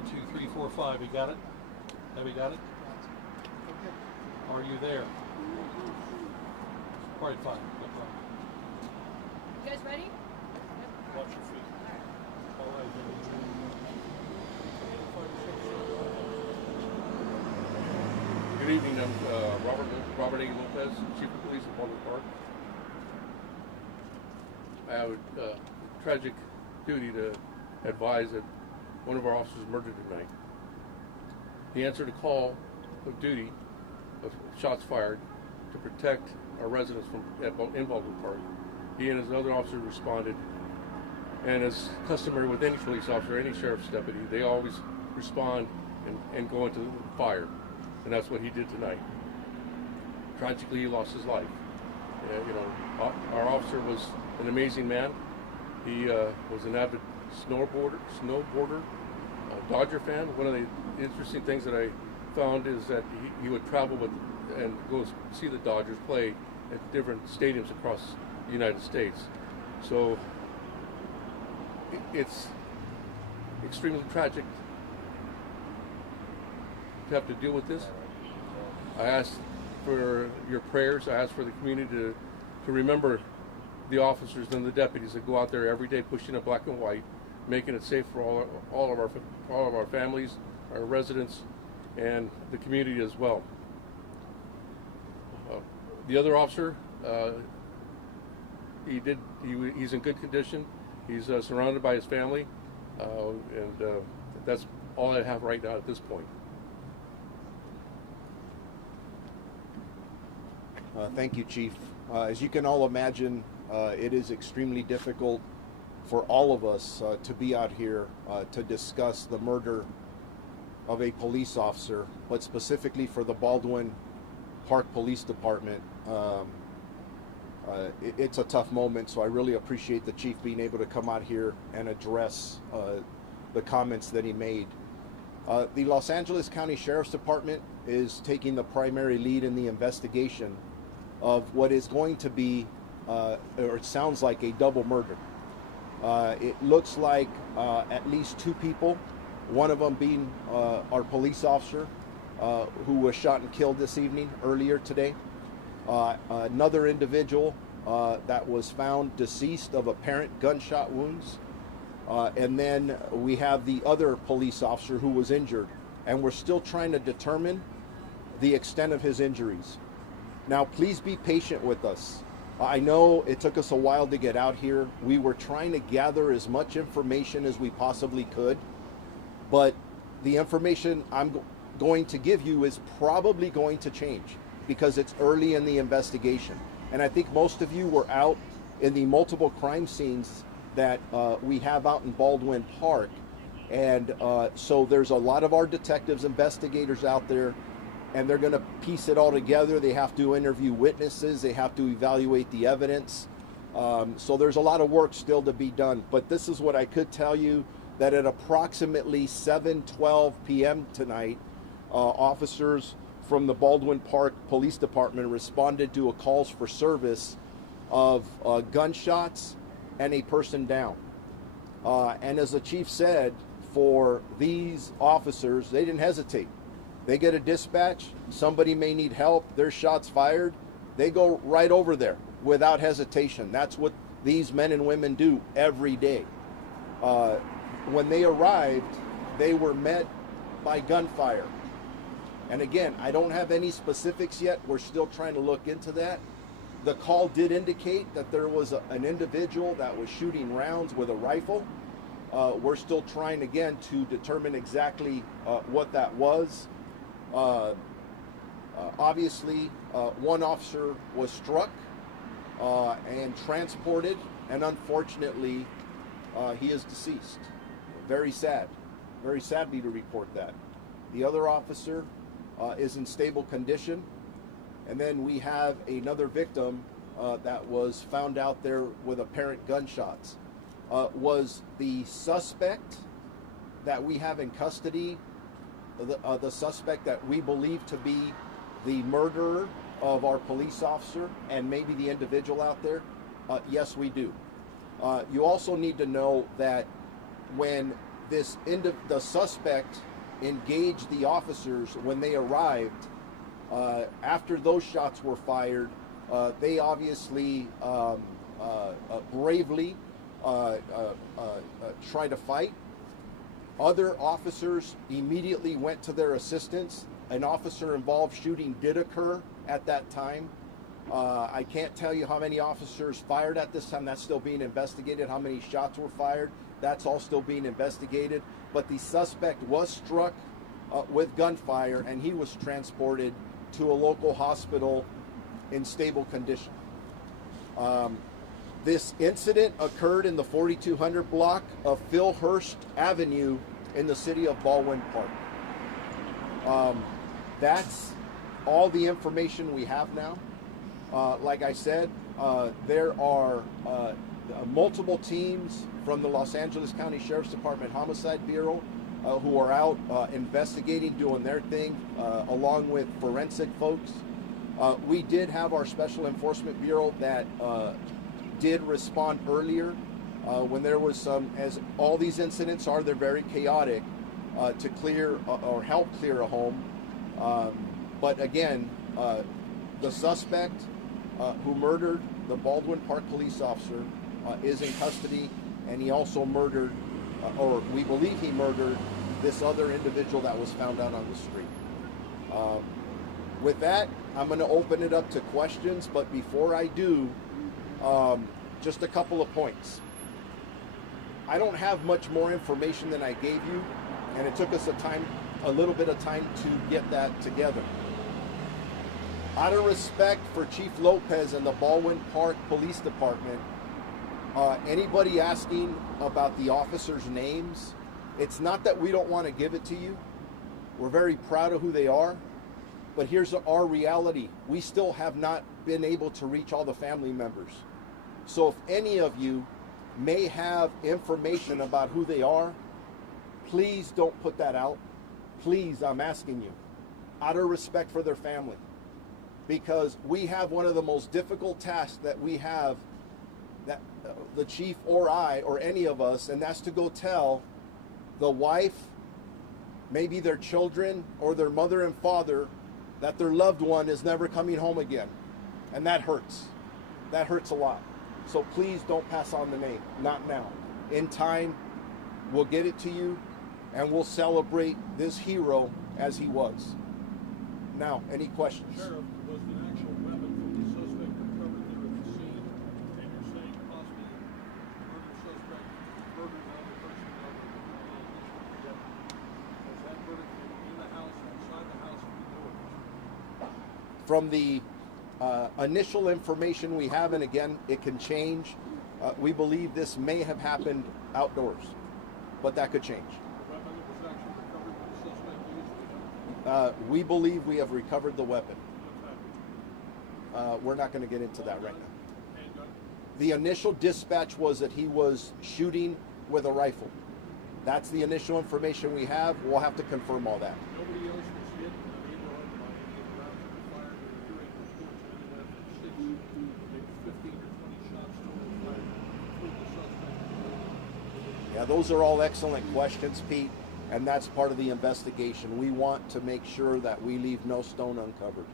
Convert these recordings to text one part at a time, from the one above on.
1, 2, 3, 4, 5. You got it? Have you got it? Are you there? All right, fine. No problem. You guys ready? Watch your feet. All right. Good evening. I'm Robert A. Lopez, Chief of Police of Baldwin Park. I have a tragic duty to advise that one of our officers was murdered tonight. He answered a call of duty of shots fired to protect our residents in Baldwin Park. He and his other officers responded, and as customary with any police officer, any sheriff's deputy, they always respond and go into fire, and that's what he did tonight. Tragically, he lost his life. Our officer was an amazing man. He was an avid snowboarder, Dodger fan. One of the interesting things that I found is that he would travel with and go see the Dodgers play at different stadiums across the United States. So it's extremely tragic to have to deal with this. I ask for your prayers. I ask for the community to remember the officers and the deputies that go out there every day pushing a black and white, making it safe for all of our families, our residents, and the community as well. The other officer, he's in good condition. He's surrounded by his family, and that's all I have right now at this point. Thank you, Chief. As you can all imagine, it is extremely difficult for all of us to be out here to discuss the murder of a police officer, but specifically for the Baldwin Park Police Department. It's a tough moment, so I really appreciate the Chief being able to come out here and address the comments that he made. The Los Angeles County Sheriff's Department is taking the primary lead in the investigation of what is going to be, or it sounds like, a double murder. It looks like at least two people, one of them being our police officer who was shot and killed this evening, earlier today. Another individual that was found deceased of apparent gunshot wounds. And then we have the other police officer who was injured, and we're still trying to determine the extent of his injuries. Now, please be patient with us. I know it took us a while to get out here. We were trying to gather as much information as we possibly could, but the information I'm going to give you is probably going to change because it's early in the investigation. And I think most of you were out in the multiple crime scenes that we have out in Baldwin Park. And so there's a lot of our detectives, investigators out there, and they're going to piece it all together. They have to interview witnesses. They have to evaluate the evidence. So there's a lot of work still to be done. But this is what I could tell you, that at approximately 7:12 p.m. tonight, officers from the Baldwin Park Police Department responded to a calls for service of gunshots and a person down. And as the chief said, for these officers, they didn't hesitate. They get a dispatch, somebody may need help, there's shots fired, they go right over there without hesitation. That's what these men and women do every day. When they arrived, they were met by gunfire. And again, I don't have any specifics yet. We're still trying to look into that. The call did indicate that there was an individual that was shooting rounds with a rifle. We're still trying, again, to determine exactly what that was. Obviously, one officer was struck and transported, and unfortunately, he is deceased. Very sad. Very sadly to report that. The other officer is in stable condition. And then we have another victim that was found out there with apparent gunshots. Was the suspect that we have in custody the suspect that we believe to be the murderer of our police officer and maybe the individual out there? Yes, we do. You also need to know that when the suspect engaged the officers when they arrived. After those shots were fired, they obviously bravely tried to fight. Other officers immediately went to their assistance. An officer-involved shooting did occur at that time. I can't tell you how many officers fired at this time. That's still being investigated. How many shots were fired, that's all still being investigated. But the suspect was struck with gunfire, and he was transported to a local hospital in stable condition. This incident occurred in the 4200 block of Philhurst Avenue in the city of Baldwin Park. That's all the information we have now. Like I said, there are multiple teams from the Los Angeles County Sheriff's Department Homicide Bureau who are out investigating, doing their thing, along with forensic folks. We did have our Special Enforcement Bureau that did respond earlier when there was some, as all these incidents are, they're very chaotic, to clear or help clear a home. But again, the suspect who murdered the Baldwin Park police officer is in custody, and he also murdered, or we believe he murdered, this other individual that was found out on the street. With that, I'm going to open it up to questions, but before I do, just a couple of points. I don't have much more information than I gave you, and it took us a little bit of time to get that together. Out of respect for Chief Lopez and the Baldwin Park Police Department, anybody asking about the officers' names, it's not that we don't want to give it to you. We're very proud of who they are, but here's our reality. We still have not been able to reach all the family members. So if any of you may have information about who they are, please don't put that out. Please, I'm asking you, out of respect for their family. Because we have one of the most difficult tasks that we have, that the chief or I or any of us, and that's to go tell the wife, maybe their children or their mother and father, that their loved one is never coming home again. And that hurts. That hurts a lot. So please don't pass on the name. Not now. In time, we'll get it to you, and we'll celebrate this hero as he was. Now, any questions? Sheriff, was an actual weapon from the suspect recovered there at the scene? And you're saying possibly murder suspect murdered another person that was that murder in the house, outside the house, and you knew it? From the initial information we have, and again, it can change, we believe this may have happened outdoors, but that could change. The weapon that was actually recovered by the suspect used? We believe we have recovered the weapon. Okay. We're not going to get into that right now. Handgun? The initial dispatch was that he was shooting with a rifle. That's the initial information we have. We'll have to confirm all that. Nobody else was hit, I mean, or by any of the rounds that were fired during the course, anywhere from 6, maybe 15 or 20 shots total fired through the suspect. Yeah, those are all excellent questions, Pete, and that's part of the investigation. We want to make sure that we leave no stone uncovered.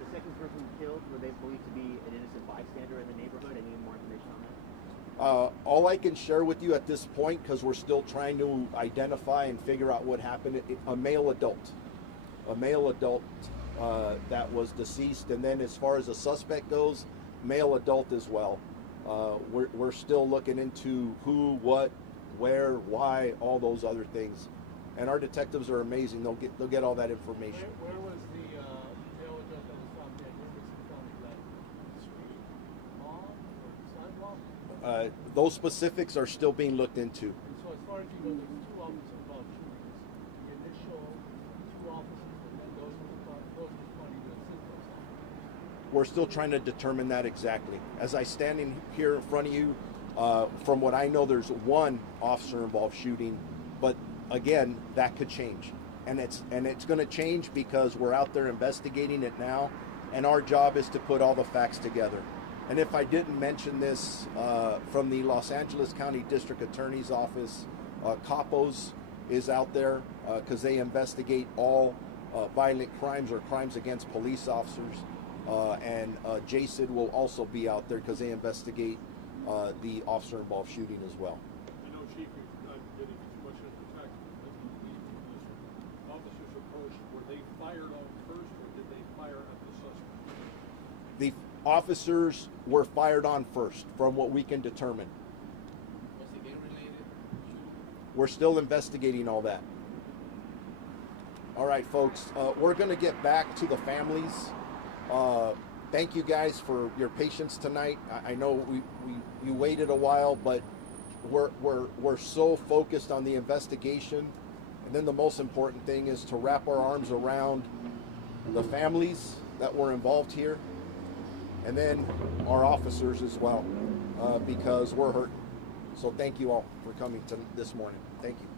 The second person killed, were they believed to be an innocent bystander in the neighborhood? Any more information on that? All I can share with you at this point, because we're still trying to identify and figure out what happened, a male adult that was deceased, and then as far as the suspect goes, male adult as well. We're still looking into who, what, where, why, all those other things, and our detectives are amazing. They'll get all that information. Where was the male adult that was found dead? Where was he found dead? Street, lawn, or sidewalk? Those specifics are still being looked into. And so as far as you know, there's 2 officers involved shootings. The initial 2 officers, and then those responding to assist those officers. We're still trying to determine that exactly. As I standing here in front of you, from what I know, there's 1 officer involved shooting, but again, that could change, and it's going to change because we're out there investigating it now, and our job is to put all the facts together. And if I didn't mention this, from the Los Angeles County District Attorney's Office, CAPOS is out there because they investigate all violent crimes or crimes against police officers. And JCID will also be out there because they investigate the officer-involved shooting as well. I know, Chief, you're not getting as much into tactical, but the officers approached, were they fired on first, or did they fire at the suspect? The officers were fired on first, from what we can determine. Was it gang-related? We're still investigating all that. All right, folks, we're going to get back to the families. Thank you guys for your patience tonight. I know you waited a while, but we're so focused on the investigation. And then the most important thing is to wrap our arms around the families that were involved here, and then our officers as well, because we're hurting. So thank you all for coming this morning. Thank you.